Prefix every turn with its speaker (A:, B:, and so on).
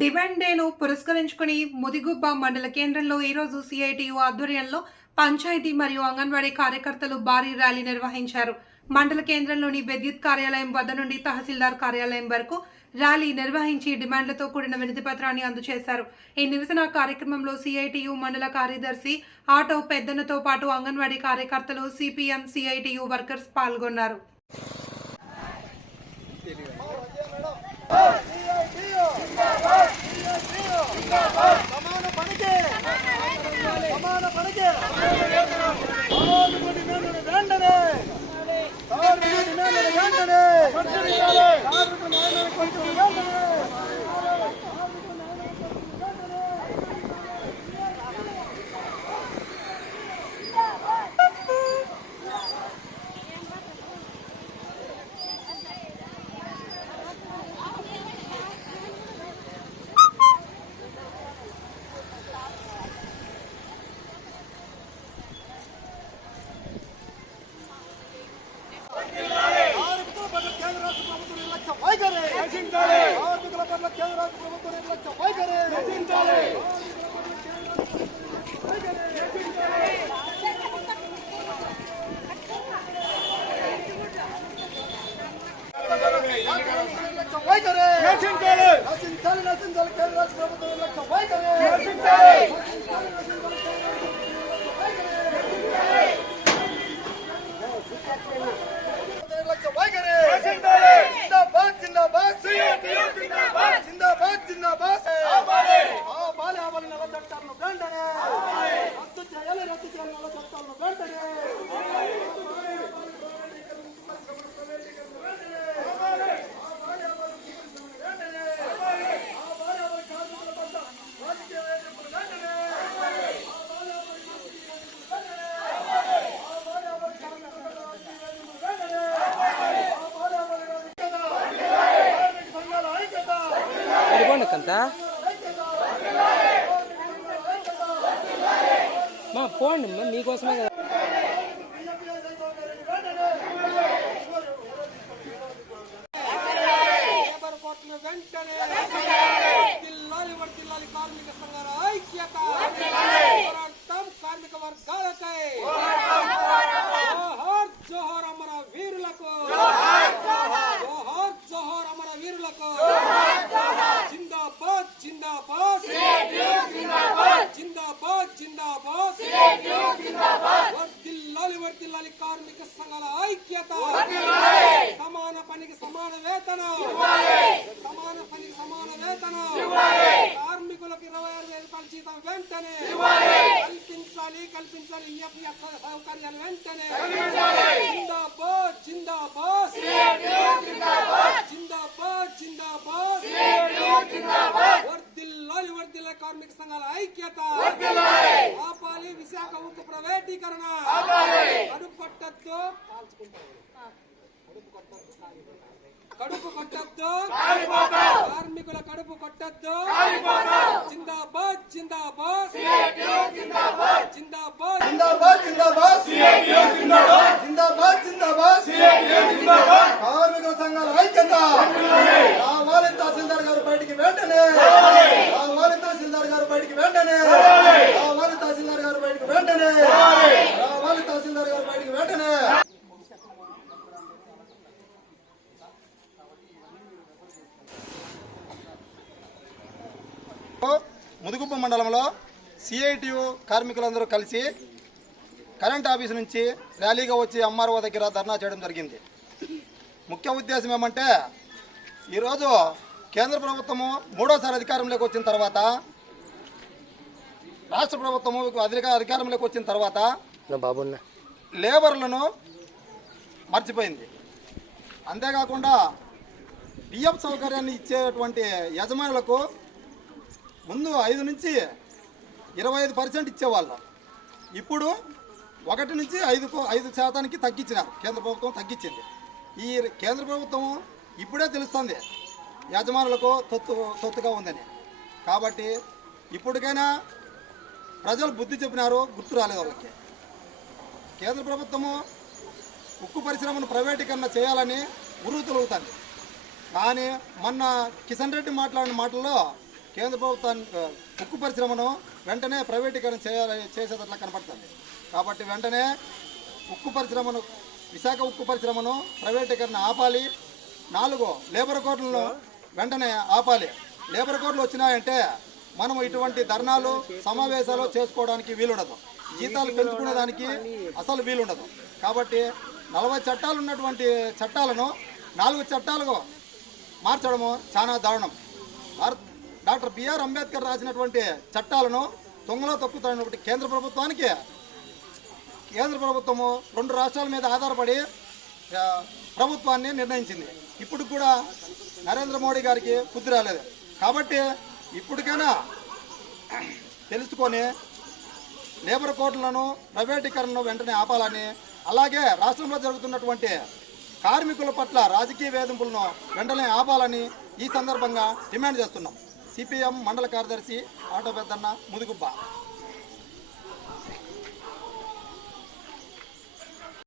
A: Demand డేను పురస్కరించుకుని ముదిగుబ్బ మండల కేంద్రంలో ఈరోజు సిఐటియు ఆధ్వర్యంలో పంచాయతీ మరియు అంగన్వాడీ కార్యకర్తలు భారీ ర్యాలీ నిర్వహించారు. మండల కేంద్రంలోని విద్యుత్ కార్యాలయం వద్ద నుండి తహసీల్దార్ కార్యాలయం వరకు ర్యాలీ నిర్వహించి డిమాండ్లతో కూడిన వినతి పత్రాన్ని అందజేశారు. ఈ నిరసన కార్యక్రమంలో సిఐటియు మండల కార్యదర్శి ఆటో పెద్దనతో పాటు అంగన్వాడీ కార్యకర్తలు సిపిఎం సిఐటియు వర్కర్స్ పాల్గొన్నారు.
B: సమాన పనికి సమాన పనికి కార్మికుడి డిమాండ్లను వెంటనే కార్మికుడి డిమాండ్లను వెంటనే కార్మికుడి న్యాయాన్ని కొంచెం వెంటనే కార్మికుల Özellikle
C: అడిపోండి కంత మా పోండి అమ్మా, మీకోసమే కదా
B: లేబర్ కోర్టును వెంటనే వర్ధిల్లాలి, వర్ధిల్లాలి కార్మిక సంఘాల ఐక్యత పోరాటం కార్మిక వర్గాలకై జోహార్ జోహార్ అమర వీరులకు వర్ధిల్లాలి కార్మిక సంఘాల ఐక్యత. సమాన పనికి సమాన వేతన. సమాన పనికి సమాన వేతన. కార్మికులకు ఇరవై ఆరు వేల రూపాయల జీతం వెంటనే. కల్పించాలి కల్పించాలి. ఈఎఫ్ఎఫ్ సౌకర్యాలు వెంటనే. జిందాబాద్ జిందాబాద్. జిందాబాద్ జిందాబాద్. వర్ధిల్లాలి వర్ధిల్ల కార్మిక సంఘాల ఐక్యత. విశాఖ ఉక్కు ప్రైవేటీకరణ. కడుపు కొట్టద్దు. కడుపు కొట్టద్దు. కార్మికుల కడుపు కొట్టద్దు. జిందాబాద్. జిందాబాద్. జిందాబాద్. జిందాబాద్ జిందాబాద్. జిందాబాద్ జిందాబాద్ కార్మికుల సంఘాల ఐక్యత రావాలి తహసీల్దార్ గారు బయటికి వెంటనే రావాలి తహసీల్దార్ గారు బయటికి వెంటనే రావాలి తహసీల్దార్ గారు బయటికి వెంటనే! రావాలి. తహసీల్దార్ గారు బయటికి వెంటనే! ముదుగుప్ప మండలంలో సిఐటియు కార్మికులందరూ కలిసి కరెంట్ ఆఫీస్ నుంచి ర్యాలీగా వచ్చి ఎంఆర్ఓ దగ్గర ధర్నా చేయడం జరిగింది. ముఖ్య ఉద్దేశం ఏమంటే ఈరోజు కేంద్ర ప్రభుత్వము మూడోసారి అధికారంలోకి వచ్చిన తర్వాత రాష్ట్ర ప్రభుత్వము అధిక అధికారంలోకి వచ్చిన తర్వాత
C: బాబున్న
B: లేబర్లను మర్చిపోయింది. అంతేకాకుండా పిఎఫ్ సౌకర్యాన్ని ఇచ్చేటువంటి యజమానులకు ముందు ఐదు నుంచి ఇరవై ఐదు పర్సెంట్ ఇచ్చేవాళ్ళు. ఇప్పుడు ఒకటి నుంచి ఐదు ఐదు శాతానికి తగ్గించినారు. కేంద్ర ప్రభుత్వం తగ్గించింది. ఈ కేంద్ర ప్రభుత్వం ఇప్పుడే తెలుస్తుంది యజమానులకు తొత్తు తొత్తుగా ఉందని. కాబట్టి ఇప్పటికైనా ప్రజలు బుద్ధి చెప్పినారు గుర్తు రాలేదు వాళ్ళకి. కేంద్ర ప్రభుత్వము ఉక్కు పరిశ్రమను ప్రైవేటీకరణ చేయాలని ఉరువు తొలుగుతుంది కానీ మొన్న కిషన్ రెడ్డి మాట్లాడిన మాటల్లో కేంద్ర ప్రభుత్వాన్ని ఉక్కు పరిశ్రమను వెంటనే ప్రైవేటీకరణ చేయాలని చేసేటట్లా కనపడుతుంది. కాబట్టి వెంటనే ఉక్కు పరిశ్రమను విశాఖ ఉక్కు పరిశ్రమను ప్రైవేటీకరణ ఆపాలి. నాలుగు లేబర్ కోడ్లను వెంటనే ఆపాలి. లేబర్ కోడ్లు వచ్చినాయంటే మనం ఇటువంటి ధర్నాలు సమావేశాలు చేసుకోవడానికి వీలుండదు. జీతాలు పెంచుకునే దానికి అసలు వీలుండదు. కాబట్టి నలభై చట్టాలు ఉన్నటువంటి చట్టాలను నాలుగు చట్టాలుగా మార్చడము చాలా దారుణం. డాక్టర్ బిఆర్ అంబేద్కర్ రాసినటువంటి చట్టాలను తొంగలో తొక్కుతున్నటువంటి కేంద్ర ప్రభుత్వానికి కేంద్ర ప్రభుత్వము రెండు రాష్ట్రాల మీద ఆధారపడి ప్రభుత్వాన్ని నిర్ణయించింది. ఇప్పుడు కూడా నరేంద్ర మోడీ గారికి బుద్ధి రాలేదు. కాబట్టి ఇప్పటికైనా తెలుసుకొని లేబర్ కోర్టులను ప్రైవేటీకరణను వెంటనే ఆపాలని అలాగే రాష్ట్రంలో జరుగుతున్నటువంటి కార్మికుల పట్ల రాజకీయ వేధింపులను వెంటనే ఆపాలని ఈ సందర్భంగా డిమాండ్ చేస్తున్నాం. సిపిఎం మండల కార్యదర్శి ఆటో పెద్దన్న ముదుగుబ్బ.